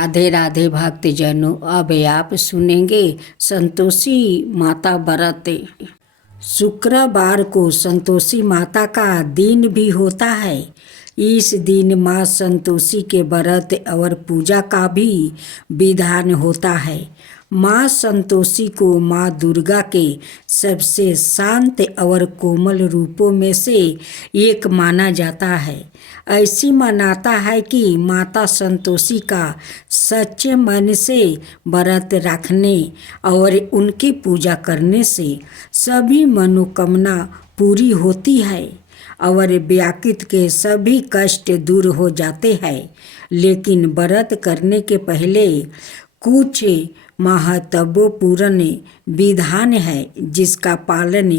राधे राधे भक्तजनों, अब आप सुनेंगे संतोषी माता व्रत। शुक्रवार को संतोषी माता का दिन भी होता है। इस दिन माँ संतोषी के व्रत और पूजा का भी विधान होता है। माँ संतोषी को माँ दुर्गा के सबसे शांत और कोमल रूपों में से एक माना जाता है। ऐसी मान्यता है कि माता संतोषी का सच्चे मन से व्रत रखने और उनकी पूजा करने से सभी मनोकामना पूरी होती है और व्याकृत के सभी कष्ट दूर हो जाते हैं। लेकिन व्रत करने के पहले कुछ महत्वपूर्ण विधान है जिसका पालन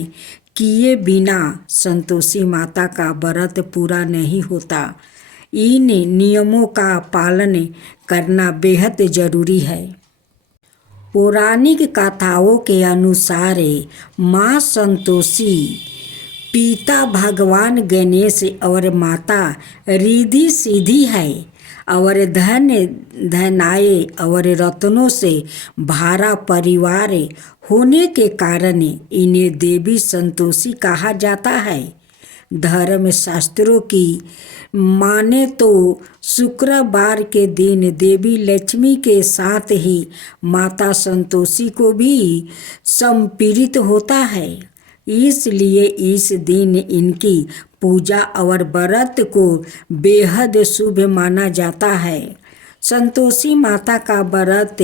किए बिना संतोषी माता का व्रत पूरा नहीं होता। इन नियमों का पालन करना बेहद जरूरी है। पौराणिक कथाओं के अनुसार माँ संतोषी पिता भगवान गणेश और माता रिद्धि सिद्धि है और धन धनाय और रत्नों से भरा परिवार होने के कारण इन्हें देवी संतोषी कहा जाता है। धर्म शास्त्रों की माने तो शुक्रवार के दिन देवी लक्ष्मी के साथ ही माता संतोषी को भी समर्पित होता है। इसलिए इस दिन इनकी पूजा और व्रत को बेहद शुभ माना जाता है। संतोषी माता का व्रत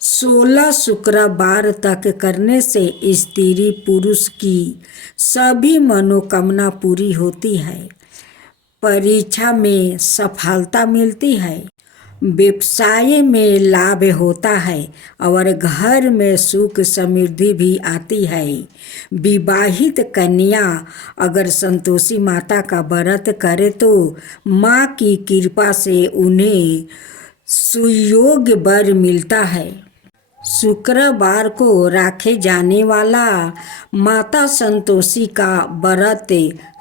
16 शुक्रवार तक करने से स्त्री पुरुष की सभी मनोकामना पूरी होती है, परीक्षा में सफलता मिलती है, व्यवसाय में लाभ होता है और घर में सुख समृद्धि भी आती है। विवाहित कन्या अगर संतोषी माता का व्रत करे तो माँ की कृपा से उन्हें सुयोग्य वर मिलता है। शुक्रवार को रखे जाने वाला माता संतोषी का व्रत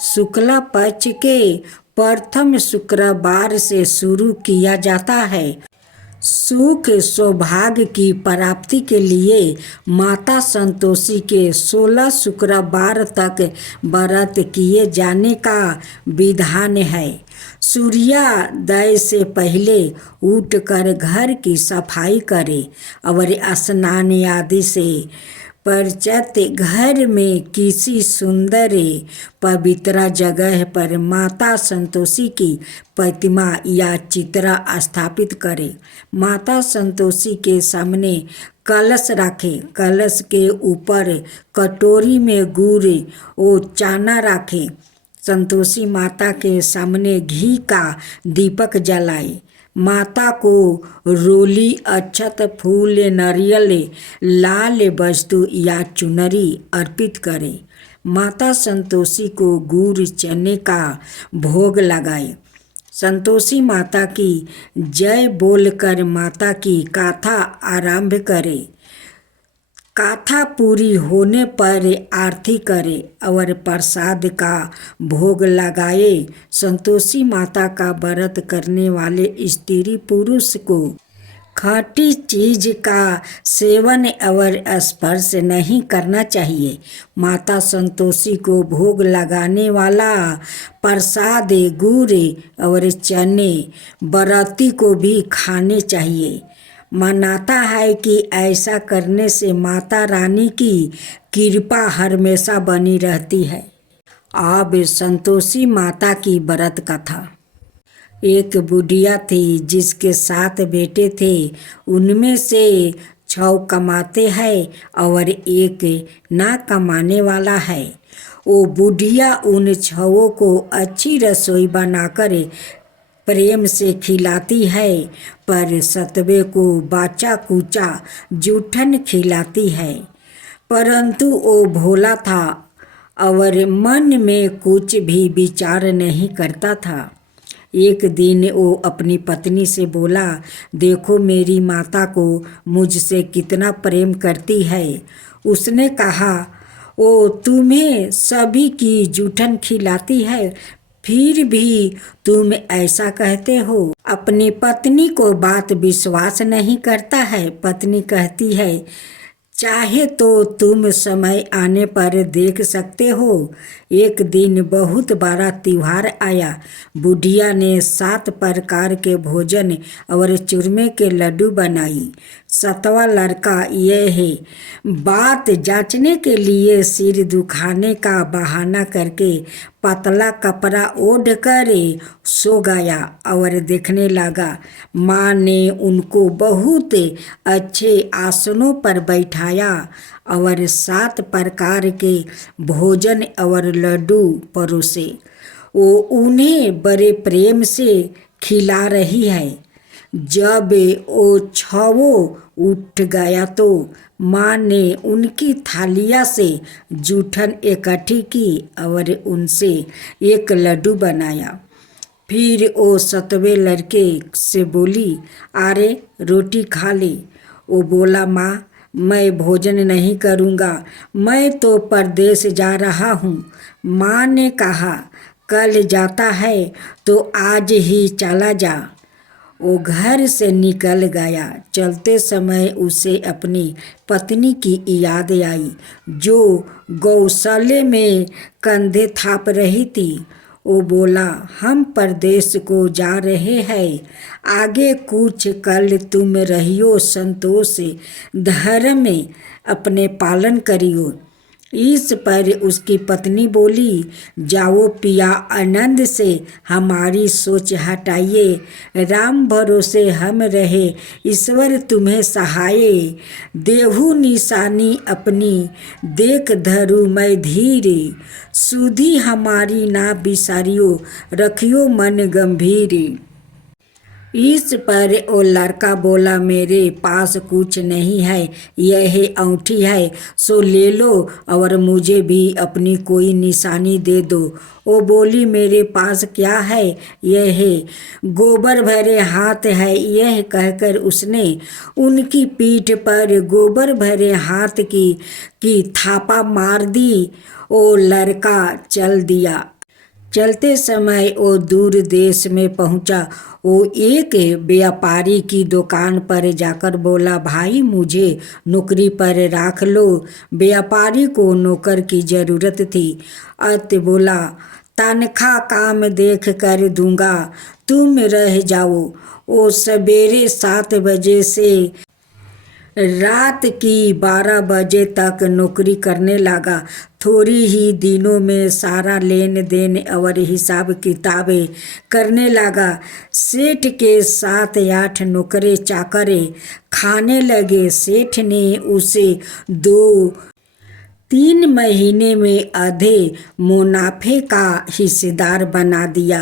शुक्ला पक्ष के प्रथम शुक्रवार से शुरू किया जाता है। सुख सौभाग्य की प्राप्ति के लिए माता संतोषी के 16 शुक्रवार तक व्रत किए जाने का विधान है। सूर्योदय से पहले उठकर घर की सफाई करें और स्नान आदि से पश्चात घर में किसी सुंदर पवित्र जगह पर माता संतोषी की प्रतिमा या चित्र स्थापित करें। माता संतोषी के सामने कलश रखें। कलश के ऊपर कटोरी में गुड़ और चना रखें। संतोषी माता के सामने घी का दीपक जलाएं। माता को रोली, अक्षत, फूल, नारियल, लाल वस्तु या चुनरी अर्पित करें। माता संतोषी को गुड़ चने का भोग लगाएं। संतोषी माता की जय बोलकर माता की गाथा आरंभ करें। गाथा पूरी होने पर आरती करें और प्रसाद का भोग लगाए। संतोषी माता का व्रत करने वाले स्त्री पुरुष को खट्टी चीज का सेवन और स्पर्श नहीं करना चाहिए। माता संतोषी को भोग लगाने वाला प्रसाद गुड़ और चने व्रती को भी खाने चाहिए। मानता है कि ऐसा करने से माता रानी की कृपा हमेशा बनी रहती है। अब संतोषी माता की व्रत कथा। एक बुढ़िया थी जिसके 7 बेटे थे। उनमें से 6 कमाते हैं और एक ना कमाने वाला है। वो बुढ़िया उन 6 को अच्छी रसोई बनाकर प्रेम से खिलाती है, पर 7वें को बाचा कुचा जूठन खिलाती है। परंतु वो भोला था और मन में कुछ भी विचार नहीं करता था। एक दिन वो अपनी पत्नी से बोला, देखो मेरी माता को मुझसे कितना प्रेम करती है। उसने कहा, वो तुम्हें सभी की जूठन खिलाती है, फिर भी तुम ऐसा कहते हो। अपनी पत्नी को बात विश्वास नहीं करता है। पत्नी कहती है, चाहे तो तुम समय आने पर देख सकते हो। एक दिन बहुत बड़ा त्योहार आया। बुढ़िया ने 7 प्रकार के भोजन और चूरमे के लड्डू बनाई। 7वां लड़का यह है बात जांचने के लिए सिर दुखाने का बहाना करके पतला कपड़ा ओढ़ कर सो गया और देखने लगा। माँ ने उनको बहुत अच्छे आसनों पर बैठाया और 7 प्रकार के भोजन और लड्डू परोसे। वो उन्हें बड़े प्रेम से खिला रही है। जब वो छवो उठ गया तो माँ ने उनकी थालिया से जूठन इकट्ठी की और उनसे एक लड्डू बनाया। फिर वो 7वें लड़के से बोली, अरे रोटी खा ले। वो बोला, माँ मैं भोजन नहीं करूँगा, मैं तो परदेश जा रहा हूँ। माँ ने कहा, कल जाता है तो आज ही चला जा। वो घर से निकल गया। चलते समय उसे अपनी पत्नी की याद आई जो गौशाले में कंधे थाप रही थी। वो बोला, हम परदेश को जा रहे हैं, आगे कुछ कल तुम रहियो संतोष धर्म में अपने पालन करियो। इस पर उसकी पत्नी बोली, जाओ पिया, आनंद से हमारी सोच हटाइए। राम भरोसे हम रहे, ईश्वर तुम्हें सहाय। देहु निशानी अपनी देख धरू मैं धीर। सुधी हमारी ना बिसारियो, रखियो मन गंभीर। इस पर वो लड़का बोला, मेरे पास कुछ नहीं है, यह अंगूठी है, सो ले लो और मुझे भी अपनी कोई निशानी दे दो। वो बोली, मेरे पास क्या है, यह है गोबर भरे हाथ है। यह कहकर उसने उनकी पीठ पर गोबर भरे हाथ की थापा मार दी। वो लड़का चल दिया। चलते समय वो दूर देश में पहुंचा। वो एक व्यापारी की दुकान पर जाकर बोला, भाई मुझे नौकरी पर रख लो। व्यापारी को नौकर की ज़रूरत थी। अत बोला, तनख्वाह काम देख कर दूंगा, तुम रह जाओ। वो सवेरे 7 बजे से रात की 12 बजे तक नौकरी करने लगा। थोड़ी ही दिनों में सारा लेन देन और हिसाब किताबें करने लगा। सेठ के 7-8 नौकरे चाकरे खाने लगे। सेठ ने उसे 2-3 महीने में आधे मुनाफे का हिस्सेदार बना दिया।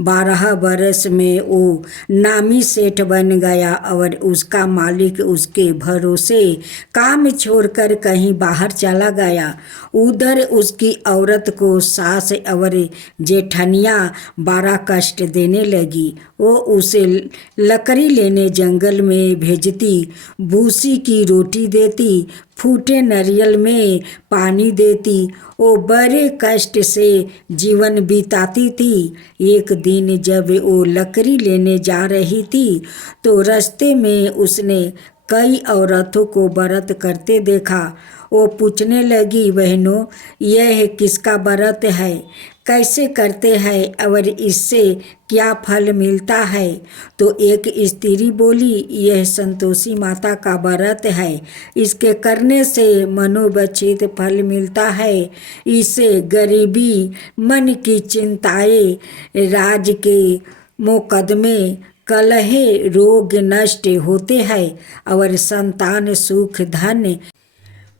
12 बरस में वो नामी सेठ बन गया और उसका मालिक उसके भरोसे काम छोड़कर कहीं बाहर चला गया। उधर उसकी औरत को सास और जेठनिया बड़ा कष्ट देने लगी। वो उसे लकड़ी लेने जंगल में भेजती, भूसी की रोटी देती, फूटे नारियल में पानी देती। वो बड़े कष्ट से जीवन बिताती थी। एक दिन जब वो लकड़ी लेने जा रही थी तो रास्ते में उसने कई औरतों को व्रत करते देखा। वो पूछने लगी, बहनों यह किसका व्रत है, कैसे करते हैं और इससे क्या फल मिलता है? तो एक स्त्री बोली, यह संतोषी माता का व्रत है, इसके करने से मनोवांछित फल मिलता है। इससे गरीबी, मन की चिंताएं, राज के मुकदमे, कलहे, रोग नष्ट होते हैं और संतान, सुख, धन,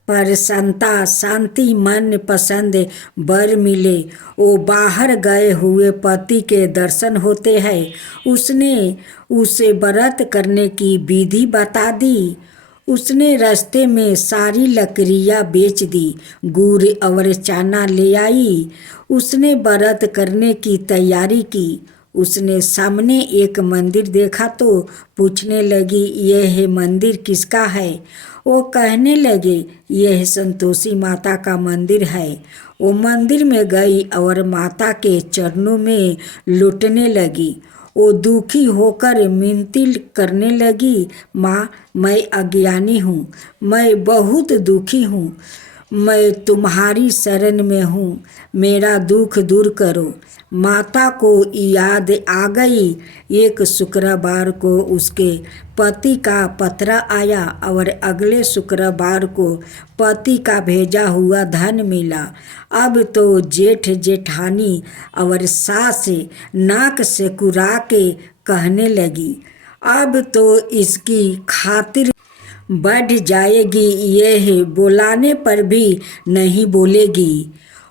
प्रसन्नता, शांति, मन पसंद वर मिले। वो बाहर गए हुए पति के दर्शन होते हैं। उसने उसे व्रत करने की विधि बता दी। उसने रास्ते में सारी लकड़ियाँ बेच दी, गुड़ और चना ले आई। उसने व्रत करने की तैयारी की। उसने सामने एक मंदिर देखा तो पूछने लगी, यह मंदिर किसका है? वो कहने लगे, यह संतोषी माता का मंदिर है। वो मंदिर में गई और माता के चरणों में लुटने लगी। वो दुखी होकर मिनती करने लगी, माँ मैं अज्ञानी हूँ, मैं बहुत दुखी हूँ, मैं तुम्हारी शरण में हूँ, मेरा दुख दूर करो। माता को याद आ गई। एक शुक्रवार को उसके पति का पत्र आया और अगले शुक्रवार को पति का भेजा हुआ धन मिला। अब तो जेठ जेठानी और सास नाक से कुरा के कहने लगी, अब तो इसकी खातिर बढ़ जाएगी, यह बुलाने पर भी नहीं बोलेगी।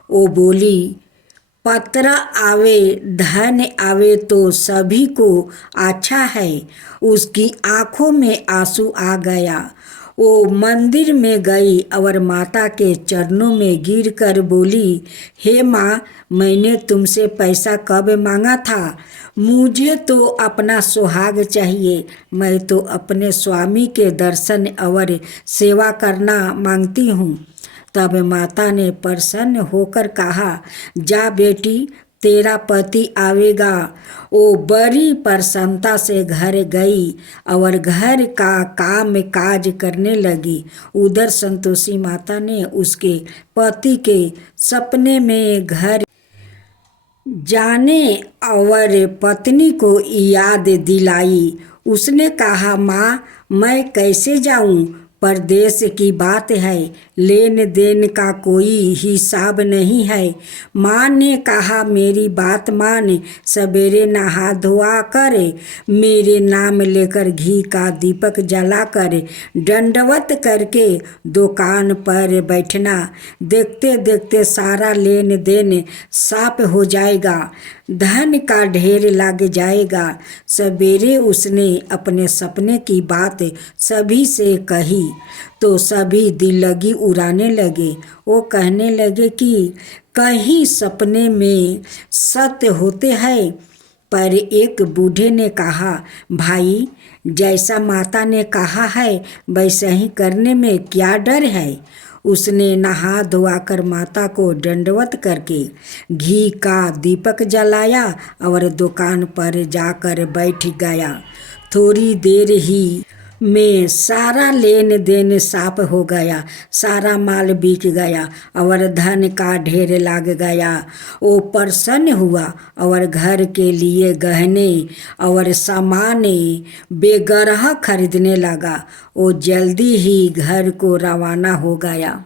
वो बोली, पत्र आवे धन आवे तो सभी को अच्छा है। उसकी आंखों में आंसू आ गया। वो मंदिर में गई और माता के चरणों में गिरकर बोली, हे माँ, मैंने तुमसे पैसा कब मांगा था? मुझे तो अपना सुहाग चाहिए। मैं तो अपने स्वामी के दर्शन और सेवा करना मांगती हूँ। तब माता ने प्रसन्न होकर कहा, जा बेटी, तेरा पति आवेगा। वो बड़ी प्रसन्नता से घर गई और घर का काम काज करने लगी। उधर संतोषी माता ने उसके पति के सपने में घर जाने और पत्नी को याद दिलाई। उसने कहा, माँ मैं कैसे जाऊँ? परदेश की बात है, लेन देन का कोई हिसाब नहीं है। माँ ने कहा, मेरी बात मान, सवेरे नहा धोआ कर मेरे नाम लेकर घी का दीपक जला कर दंडवत करके दुकान पर बैठना। देखते देखते सारा लेन देन साफ हो जाएगा, धन का ढेर लग जाएगा। सवेरे उसने अपने सपने की बात सभी से कही तो सभी दिल लगी उड़ाने लगे। वो कहने लगे कि कहीं सपने में सत्य होते हैं। पर एक बूढ़े ने कहा, भाई जैसा माता ने कहा है वैसा ही करने में क्या डर है? उसने नहा धोआकर माता को दंडवत करके घी का दीपक जलाया और दुकान पर जाकर बैठ गया। थोड़ी देर ही में सारा लेन देन साफ हो गया, सारा माल बिक गया और धन का ढेर लग गया। वो प्रसन्न हुआ और घर के लिए गहने और सामान बेगरह खरीदने लगा। वो जल्दी ही घर को रवाना हो गया।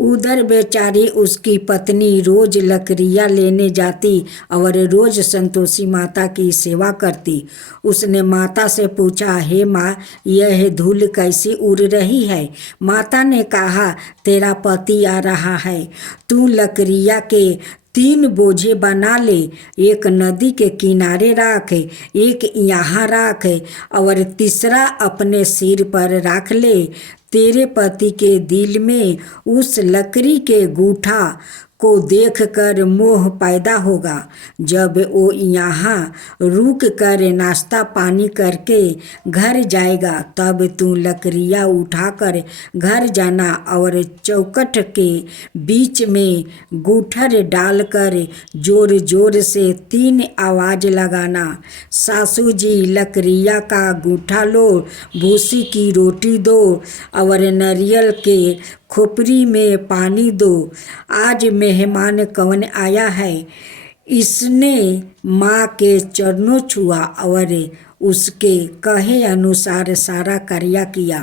उधर बेचारी उसकी पत्नी रोज लकड़ियाँ लेने जाती और रोज संतोषी माता की सेवा करती। उसने माता से पूछा, हे माँ, यह धूल कैसी उड़ रही है? माता ने कहा, तेरा पति आ रहा है, तू लकड़ियाँ के 3 बोझे बना ले, एक नदी के किनारे रख, एक यहाँ रख और तीसरा अपने सिर पर रख ले। तेरे पति के दिल में उस लकड़ी के गूठा को देखकर मोह पैदा होगा। जब वो यहाँ रुक कर नाश्ता पानी करके घर जाएगा तब तू लकड़ियाँ उठाकर घर जाना और चौखट के बीच में गूठर डालकर जोर जोर से 3 आवाज़ लगाना, सासू जी लकड़ियाँ का गूठा लो, भूसी की रोटी दो और नारियल के खोपड़ी में पानी दो। आज मेहमान कौन आया है? इसने माँ के चरणों छुआ और उसके कहे अनुसार सारा कार्य किया।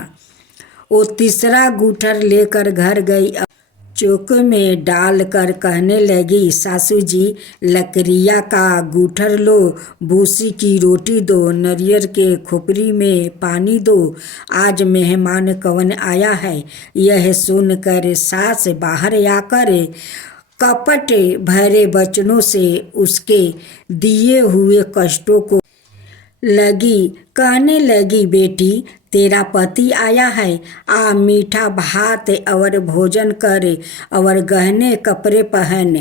वो तीसरा गूठर लेकर घर गई, चौक में डालकर कहने लगी, सासू जी लकड़ियाँ का गूठर लो, भूसी की रोटी दो, नारियल के खोपड़ी में पानी दो, आज मेहमान कौन आया है? यह सुनकर सास बाहर आकर कपट भरे वचनों से उसके दिए हुए कष्टों को लगी कहने लगी, बेटी तेरा पति आया है, आ मीठा भात और भोजन कर और गहने कपड़े पहन।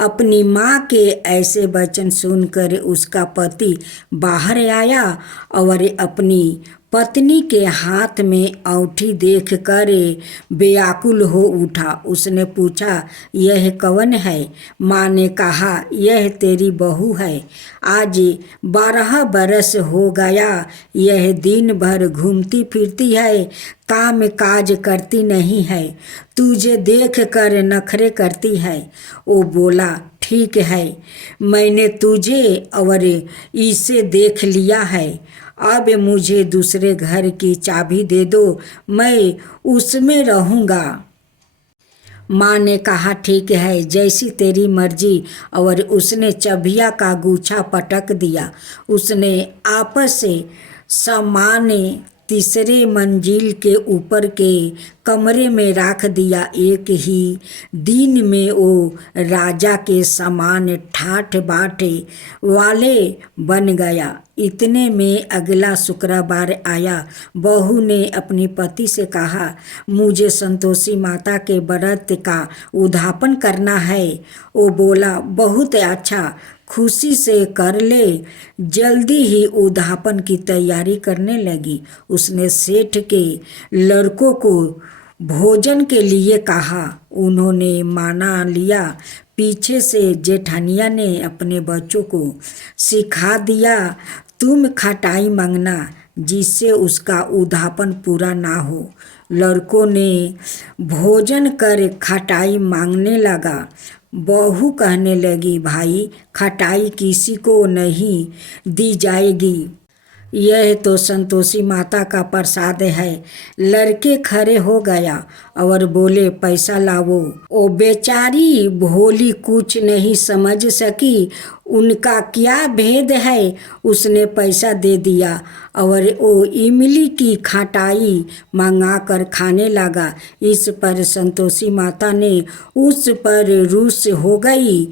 अपनी माँ के ऐसे वचन सुनकर उसका पति बाहर आया और अपनी पत्नी के हाथ में औंठी देख कर व्याकुल हो उठा। उसने पूछा, यह कौन है? माँ ने कहा, यह तेरी बहू है। आज 12 बरस हो गया, यह दिन भर घूमती फिरती है, काम काज करती नहीं है, तुझे देख कर नखरे करती है। वो बोला, ठीक है, मैंने तुझे और इसे देख लिया है, अब मुझे दूसरे घर की चाबी दे दो, मैं उसमें रहूँगा। माँ ने कहा, ठीक है, जैसी तेरी मर्जी। और उसने चबिया का गुच्छा पटक दिया। उसने आपस से सामान तीसरे मंजिल के ऊपर के कमरे में रख दिया। एक ही दिन में वो राजा के समान ठाठ बाट वाले बन गया। इतने में अगला शुक्रवार आया। बहू ने अपने पति से कहा, मुझे संतोषी माता के व्रत का उद्यापन करना है। वो बोला, बहुत अच्छा, खुशी से कर ले। जल्दी ही उद्यापन की तैयारी करने लगी। उसने सेठ के लड़कों को भोजन के लिए कहा। उन्होंने माना लिया। पीछे से जेठानिया ने अपने बच्चों को सिखा दिया, तुम खटाई मांगना जिससे उसका उद्यापन पूरा ना हो। लड़कों ने भोजन कर खटाई मांगने लगा। बहू कहने लगी, भाई, खटाई किसी को नहीं दी जाएगी, यह तो संतोषी माता का प्रसाद है। लड़के खड़े हो गया और बोले, पैसा लाओ। ओ बेचारी भोली कुछ नहीं समझ सकी, उनका क्या भेद है। उसने पैसा दे दिया और वो इमली की खटाई मंगा कर खाने लगा। इस पर संतोषी माता ने उस पर रुष्ट हो गई।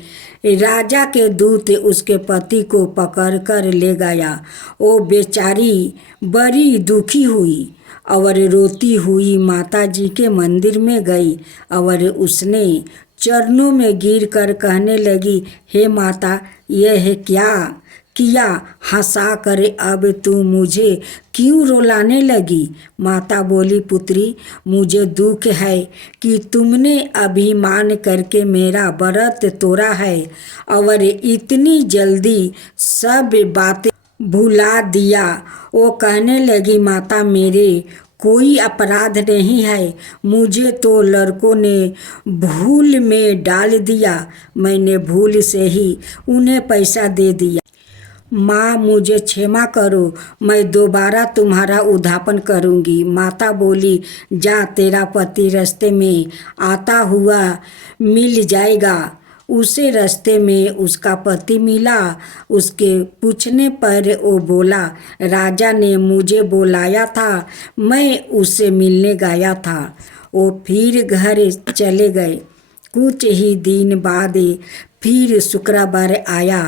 राजा के दूत उसके पति को पकड़ कर ले गया। वो बेचारी बड़ी दुखी हुई और रोती हुई माता जी के मंदिर में गई और उसने चरणों में गिर कर कहने लगी, हे माता, यह क्या किया? हंसा कर अब तू मुझे क्यों रुलाने लगी? माता बोली, पुत्री, मुझे दुख है कि तुमने अभिमान करके मेरा व्रत तोड़ा है और इतनी जल्दी सब बातें भुला दिया। वो कहने लगी, माता, मेरे कोई अपराध नहीं है, मुझे तो लड़कों ने भूल में डाल दिया, मैंने भूल से ही उन्हें पैसा दे दिया। माँ, मुझे क्षमा करो, मैं दोबारा तुम्हारा उद्यापन करूँगी। माता बोली, जा, तेरा पति रास्ते में आता हुआ मिल जाएगा। उसे रास्ते में उसका पति मिला। उसके पूछने पर वो बोला, राजा ने मुझे बुलाया था, मैं उससे मिलने गया था। वो फिर घर चले गए। कुछ ही दिन बाद फिर शुक्रवार आया।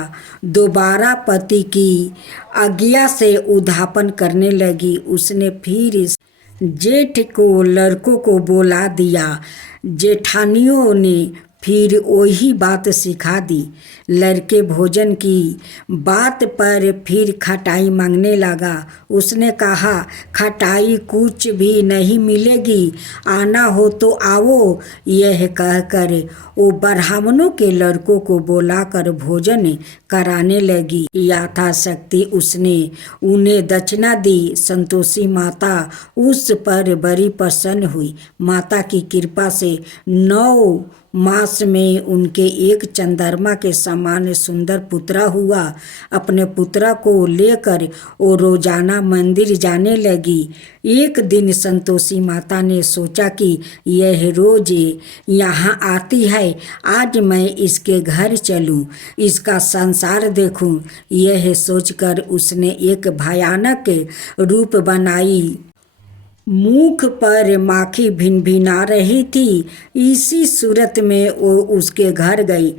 दोबारा पति की आज्ञा से उद्यापन करने लगी। उसने फिर जेठ को लड़कों को बुला दिया। जेठानियों ने फिर वही बात सिखा दी। लड़के भोजन की बात पर फिर खटाई मांगने लगा। उसने कहा, खटाई कुछ भी नहीं मिलेगी, आना हो तो आओ। यह कहकर वो ब्राह्मणों के लड़कों को बुलाकर भोजन कराने लगी। यथाशक्ति उसने उन्हें दक्षिणा दी। संतोषी माता उस पर बड़ी प्रसन्न हुई। माता की कृपा से 9 मास में उनके एक चंद्रमा के समान सुंदर पुत्रा हुआ। अपने पुत्रा को लेकर वो रोजाना मंदिर जाने लगी। एक दिन संतोषी माता ने सोचा कि यह रोज यहाँ आती है, आज मैं इसके घर चलूँ, इसका संसार देखूँ। यह सोचकर उसने एक भयानक रूप बनाई। मुख पर माखी भिनभिना रही थी। इसी सूरत में वो उसके घर गई।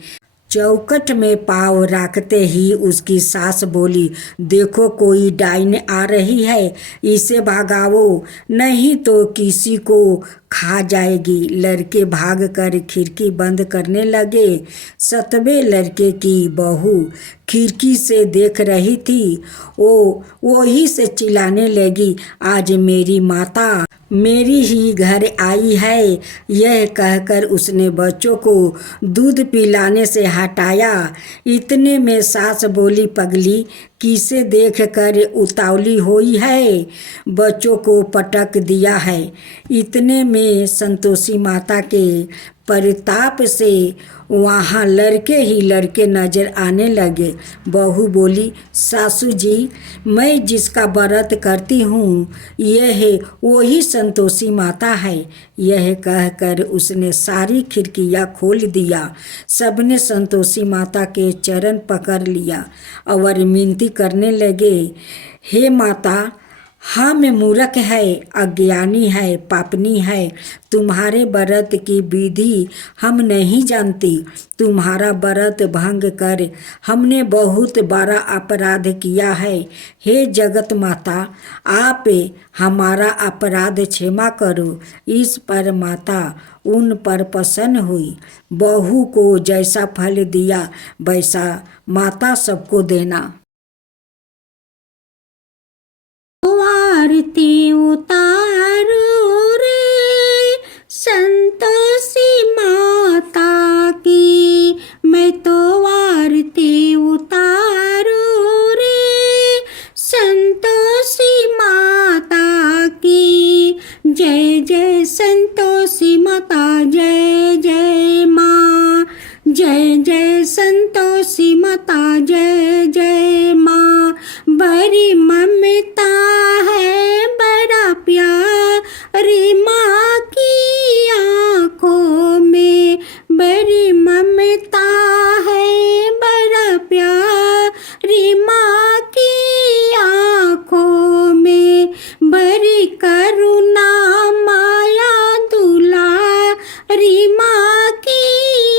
चौखट में पाँव रखते ही उसकी सास बोली, देखो कोई डाइन आ रही है, इसे भगाओ नहीं तो किसी को खा जाएगी। लड़के भाग कर खिड़की बंद करने लगे। 7वें लड़के की बहू खिड़की से देख रही थी। वो ही से चिल्लाने लगी, आज मेरी माता मेरी ही घर आई है। यह कहकर उसने बच्चों को दूध पिलाने से हटाया। इतने में सास बोली, पगली किसे देख कर उतावली हुई है, बच्चों को पटक दिया है। इतने में संतोषी माता के परिताप से वहाँ लड़के ही लड़के नजर आने लगे। बहू बोली, सासू जी मैं जिसका व्रत करती हूँ यह वही संतोषी माता है। यह कहकर उसने सारी खिड़कियाँ खोल दिया। सबने संतोषी माता के चरण पकड़ लिया और विनती करने लगे, हे माता हम मूर्ख है, अज्ञानी है, पापनी है। तुम्हारे व्रत की विधि हम नहीं जानती। तुम्हारा व्रत भंग कर हमने बहुत बड़ा अपराध किया है। हे जगत माता आप हमारा अपराध क्षमा करो। इस पर माता उन पर प्रसन्न हुई। बहू को जैसा फल दिया वैसा माता सबको देना। आरती उतारो रे संतोषी माता की, मैं तो आरती उतारो रे संतोषी माता की। जय जय संतोषी माता, जय जय माँ। जय जय संतोषी माता, जय जय माँ। बड़ी ममता है, बड़ा प्यारी माँ की आँखों में। बड़ी ममता है, बड़ा प्यारी माँ की आँखों में। बड़ी करुणा माया दुलारी माँ की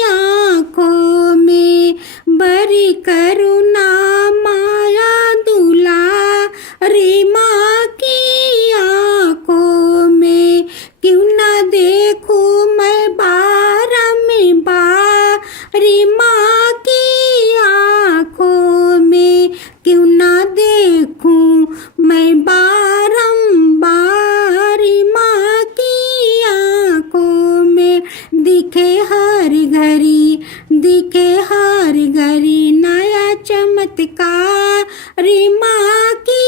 आँखों में। बड़ी करुणा माया दुलारी माँ की आँखों में। क्यों ना देखूं मैं बारी माँ की आँखों में। क्यों ना देखूं मैं बारी माँ की आँखों में। दिखे हर घड़ी, दिखे हर घड़ी नया चमत्कार माँ की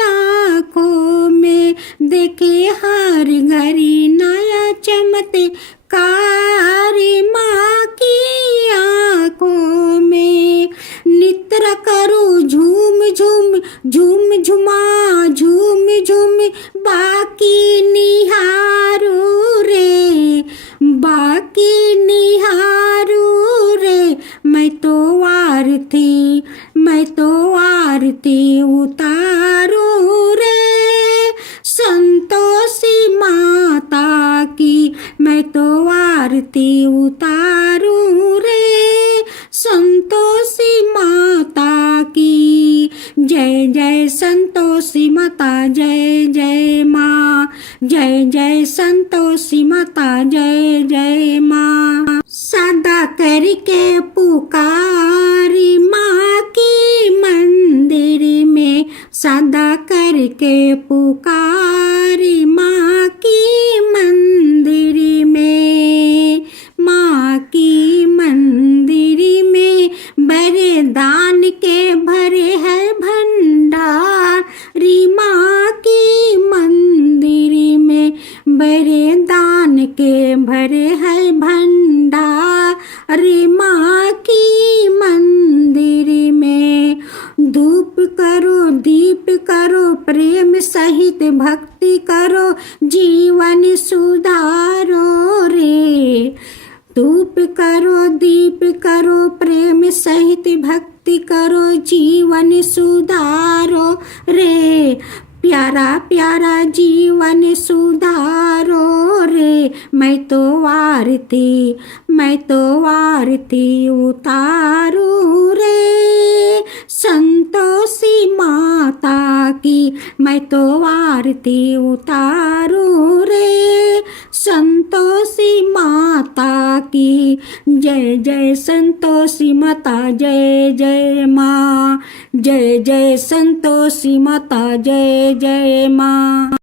आँखों में। देखे हर घड़ी नया चमत्कार माँ की आँखों में। नित्र करो झूम झूम, झूम झुमा झूम झूम, बाकी निहारो रे, बाकी निहारो रे। मैं तो आरती, मैं तो आरती उतारो रे संतोषी माता की। मैं तो आरती उतारो रे संतोषी माता की। जय जय संतोषी माता, जय जय माँ। जय जय संतोषी माता, जय जय माँ। सदा करके पुकारी माँ की मंदिर में। सदा करके पुकारी माँ की मंदिर में। माँ की मंदिर में बड़े दान के भरे है भंडार। माँ की मंदिर में बड़े दान के भरे है भंडार। माँ की मंदिर में धूप करो, दीप करो, प्रेम सहित भक्ति करो, जीवन सुधारो रे। धूप करो, दीप करो, प्रेम सहित भक्ति करो, जीवन सुधारो रे। प्यारा प्यारा जीवन सुधारो रे, मैं तो आरती उतारू रे, संतोषी माता की मैं तो आरती उतारू रे, संतोषी माता की। जय जय संतोषी माता, जय जय माँ, जय जय संतोषी माता, जय जय माँ।